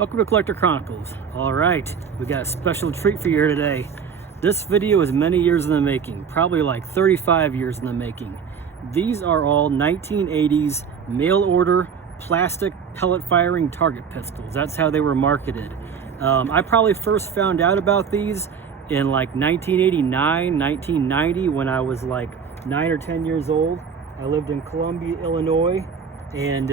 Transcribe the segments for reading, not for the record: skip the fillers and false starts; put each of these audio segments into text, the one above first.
Welcome to Collector Chronicles. All right, we got a special treat for you here today. This video is many years in the making, probably like 35 years in the making. These are all 1980s mail order plastic pellet firing target pistols. That's how they were marketed. I probably first found out about these in like 1989, 1990 when I was like 9 or 10 years old. I lived in Columbia, Illinois, and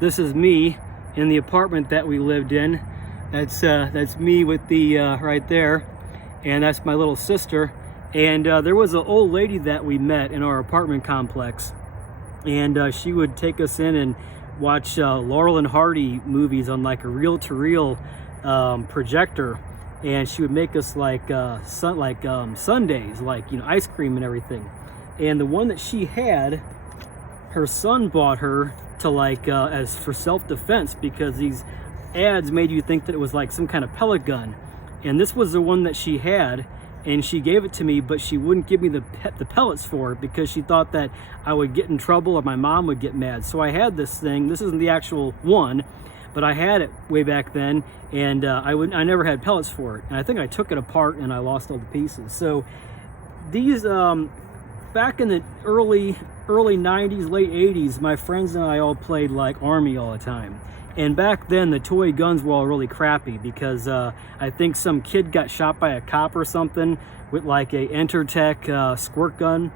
this is me in the apartment that we lived in. That's me with the right there, and that's my little sister. And there was an old lady that we met in our apartment complex, and she would take us in and watch Laurel and Hardy movies on like a reel-to-reel projector, and she would make us like sundaes, like, you know, ice cream and everything. And the one that she had, her son bought her to like as for self-defense, because these ads made you think that it was like some kind of pellet gun. And this was the one that she had, and she gave it to me, but she wouldn't give me the pellets for it because she thought that I would get in trouble or my mom would get mad. So I had this thing. This isn't the actual one, but I had it way back then, and I never had pellets for it. And I think I took it apart and I lost all the pieces. So these back in the early 90s, late 80s, my friends and I all played like Army all the time. And back then the toy guns were all really crappy because I think some kid got shot by a cop or something with like a Entertech squirt gun.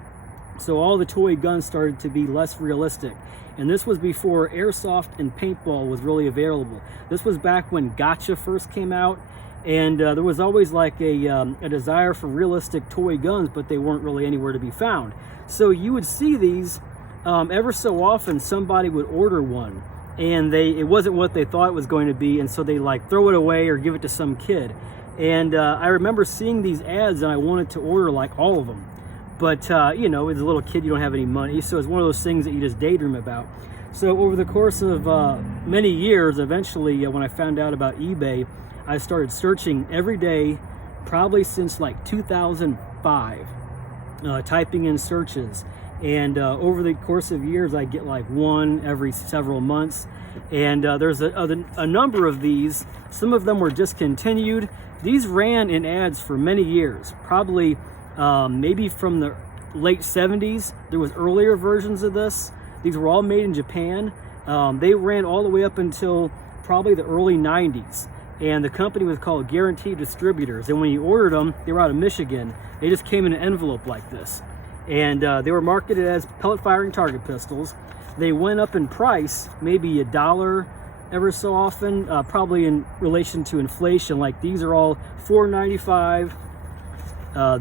So all the toy guns started to be less realistic. And this was before Airsoft and paintball was really available. This was back when Gotcha first came out. And there was always like a desire for realistic toy guns, but they weren't really anywhere to be found. So you would see these ever so often. Somebody would order one, and it wasn't what they thought it was going to be, and so they like throw it away or give it to some kid. And I remember seeing these ads, and I wanted to order like all of them, but you know, as a little kid, you don't have any money, so it's one of those things that you just daydream about. So over the course of many years, eventually, when I found out about eBay, I started searching every day, probably since like 2005, typing in searches. And over the course of years, I get like one every several months. And there's a number of these. Some of them were discontinued. These ran in ads for many years, probably maybe from the late 70s. There was earlier versions of this. These were all made in Japan. They ran all the way up until probably the early 90s. And the company was called Guaranteed Distributors. And when you ordered them, they were out of Michigan. They just came in an envelope like this. And they were marketed as pellet firing target pistols. They went up in price, maybe $1 ever so often, probably in relation to inflation. Like these are all $4.95.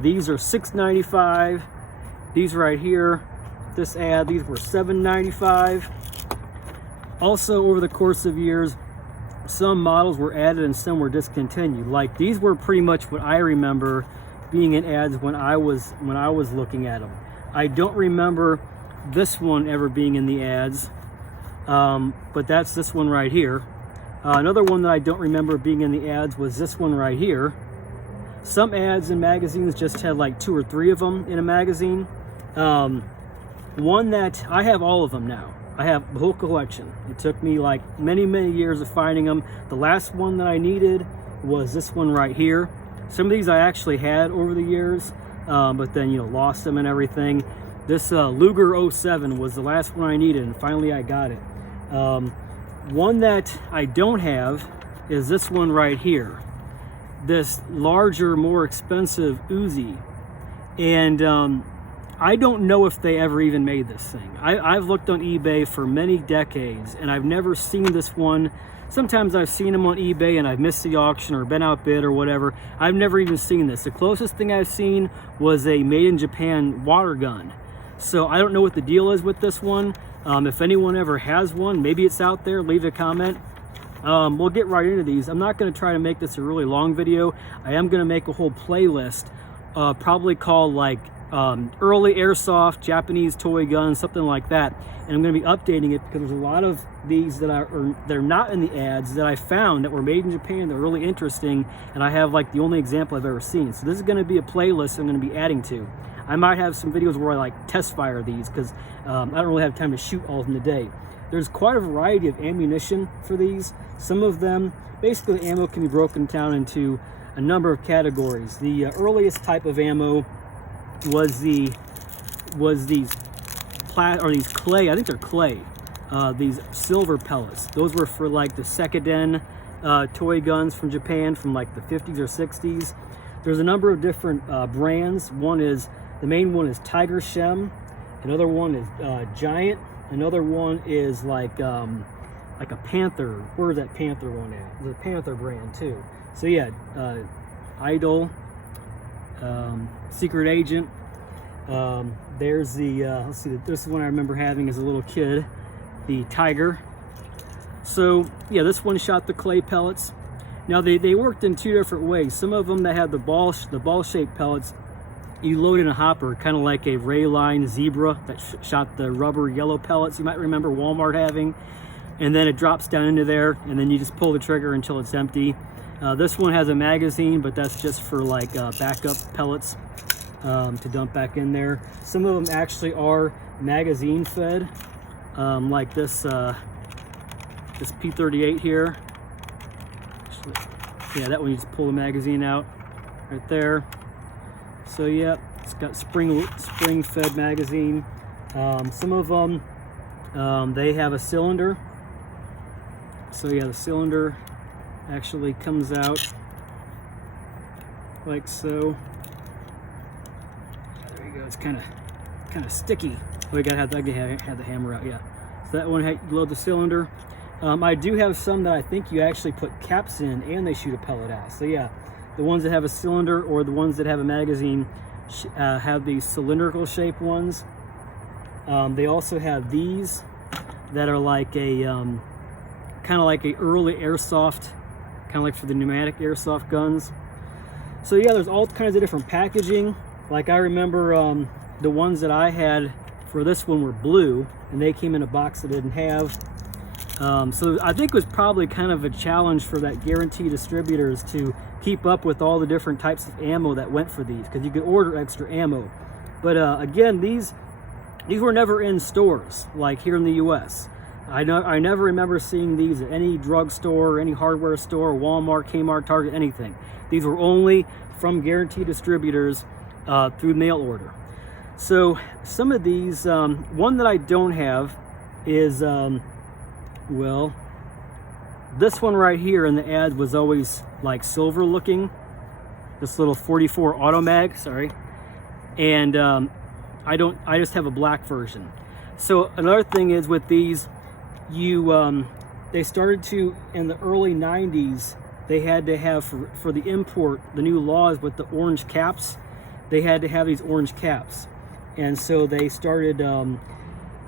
These are $6.95. These right here, this ad, these were $7.95. Also, over the course of years, some models were added and some were discontinued. Like these were pretty much what I remember being in ads when I was looking at them. I don't remember this one ever being in the ads, but that's this one right here. Another one that I don't remember being in the ads was this one right here. Some ads in magazines just had like 2 or 3 of them in a magazine. One that I have, all of them now. I have the whole collection. It took me like many years of finding them. The last one that I needed was this one right here. Some of these I actually had over the years, but then, you know, lost them and everything. This Luger 07 was the last one I needed, and finally I got it. One that I don't have is this one right here. This larger, more expensive Uzi. And I don't know if they ever even made this thing. I've looked on eBay for many decades, and I've never seen this one. Sometimes I've seen them on eBay and I've missed the auction or been outbid or whatever. I've never even seen this. The closest thing I've seen was a made in Japan water gun. So I don't know what the deal is with this one. If anyone ever has one, maybe it's out there, leave a comment. We'll get right into these. I'm not going to try to make this a really long video. I am going to make a whole playlist, probably called like early Airsoft, Japanese toy guns, something like that. And I'm going to be updating it because there's a lot of these that are not in the ads that I found that were made in Japan. They're really interesting, and I have like the only example I've ever seen. So this is going to be a playlist I'm going to be adding to. I might have some videos where I like test fire these because I don't really have time to shoot all of them today. there's quite a variety of ammunition for these. Some of them, basically ammo can be broken down into a number of categories. The earliest type of ammo was these clay, I think they're clay, these silver pellets. Those were for like the Sekiden toy guns from Japan from like the 50s or 60s. There's a number of different brands. The main one is Tiger Shem. Another one is Giant. Another one is like a Panther. Where's that Panther one at? There's a Panther brand too. So yeah, Idol, Secret Agent. There's the, let's see, this one I remember having as a little kid, the Tiger. So yeah, this one shot the clay pellets. Now they worked in two different ways. Some of them that had the ball-shaped pellets, you load in a hopper, kind of like a Rayline Zebra that shot the rubber yellow pellets you might remember Walmart having. And then it drops down into there, and then you just pull the trigger until it's empty. This one has a magazine, but that's just for like backup pellets to dump back in there. Some of them actually are magazine fed, like this P38 here. Yeah, that one you just pull the magazine out right there. So yeah, it's got spring fed magazine. Some of them they have a cylinder. So yeah, the cylinder actually comes out like so. There you go. It's kind of sticky. Oh, you gotta have the hammer out. Yeah. So that one, you load the cylinder. I do have some that I think you actually put caps in and they shoot a pellet out. So yeah, the ones that have a cylinder or the ones that have a magazine have these cylindrical shaped ones. They also have these that are like a kind of like a early airsoft, kind of like for the pneumatic airsoft guns. So yeah, there's all kinds of different packaging. Like I remember the ones that I had for this one were blue, and they came in a box that didn't have. So I think it was probably kind of a challenge for that Guarantee Distributors to keep up with all the different types of ammo that went for these, because you could order extra ammo. But again, these were never in stores like here in the US. I never remember seeing these at any drugstore, any hardware store, Walmart, Kmart, Target, anything. These were only from Guarantee Distributors through mail order. So some of these, one that I don't have is, well, this one right here in the ad was always like silver looking. This little 44 auto mag, sorry. And I just have a black version. So another thing is with these, they started to, in the early 90s, they had to have, for the import, the new laws with the orange caps, they had to have these orange caps. And so they started,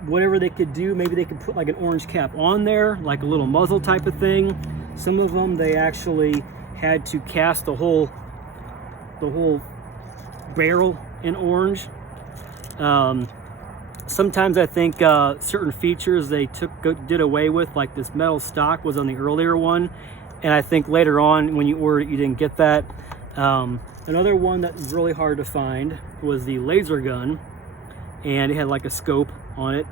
whatever they could do, maybe they could put like an orange cap on there, like a little muzzle type of thing. Some of them, they actually had to cast the whole barrel in orange. Sometimes I think certain features they did away with, like this metal stock was on the earlier one, and I think later on when you ordered it, you didn't get that. Another one that was really hard to find was the laser gun, and it had like a scope on it.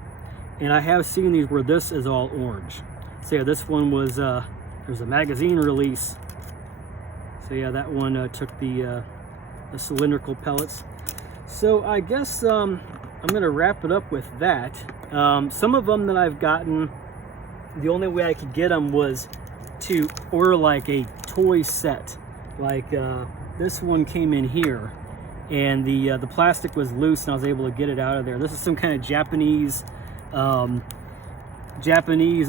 And I have seen these where this is all orange. So yeah, this one was, there's a magazine release. So yeah, that one took the cylindrical pellets. So I guess I'm gonna wrap it up with that. Some of them that I've gotten, the only way I could get them was to order like a toy set. Like this one came in here, and the plastic was loose, and I was able to get it out of there. This is some kind of Japanese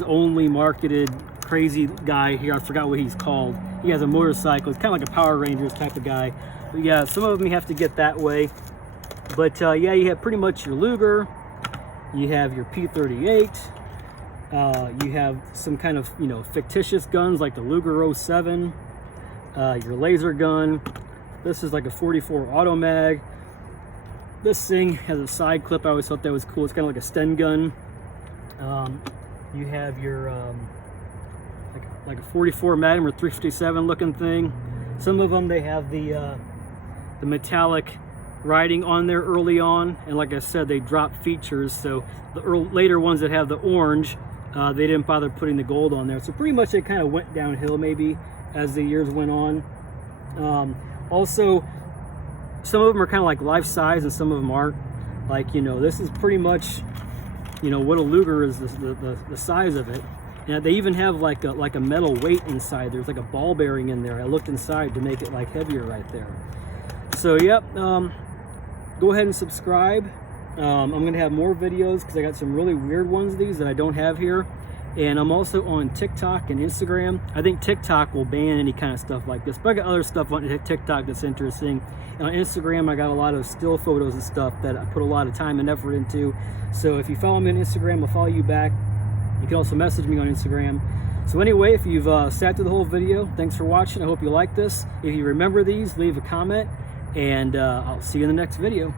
only marketed crazy guy here. I forgot what he's called. He has a motorcycle. It's kind of like a Power Rangers type of guy. But yeah, some of them you have to get that way. But yeah, you have pretty much your Luger, you have your P38, you have some kind of, you know, fictitious guns like the Luger 07, your laser gun. This is like a 44 auto mag. This thing has a side clip. I always thought that was cool. It's kind of like a Sten gun. You have your like a 44 Magnum or 357 looking thing. Some of them, they have the metallic writing on there early on, and like I said, they drop features. So the later ones that have the orange, They didn't bother putting the gold on there, so pretty much it kind of went downhill maybe as the years went on. Also, some of them are kind of like life size and some of them aren't. Like, you know, this is pretty much, you know, what a Luger is, the size of it. And they even have like a metal weight inside. There's like a ball bearing in there. I looked inside to make it like heavier right there. So yep, go ahead and subscribe. I'm gonna have more videos because I got some really weird ones of these that I don't have here. And I'm also on TikTok and Instagram. I think TikTok will ban any kind of stuff like this, but I got other stuff on TikTok that's interesting. And on Instagram, I got a lot of still photos and stuff that I put a lot of time and effort into. So if you follow me on Instagram, I'll follow you back. You can also message me on Instagram. So anyway, if you've sat through the whole video, thanks for watching. I hope you like this. If you remember these, leave a comment, and I'll see you in the next video.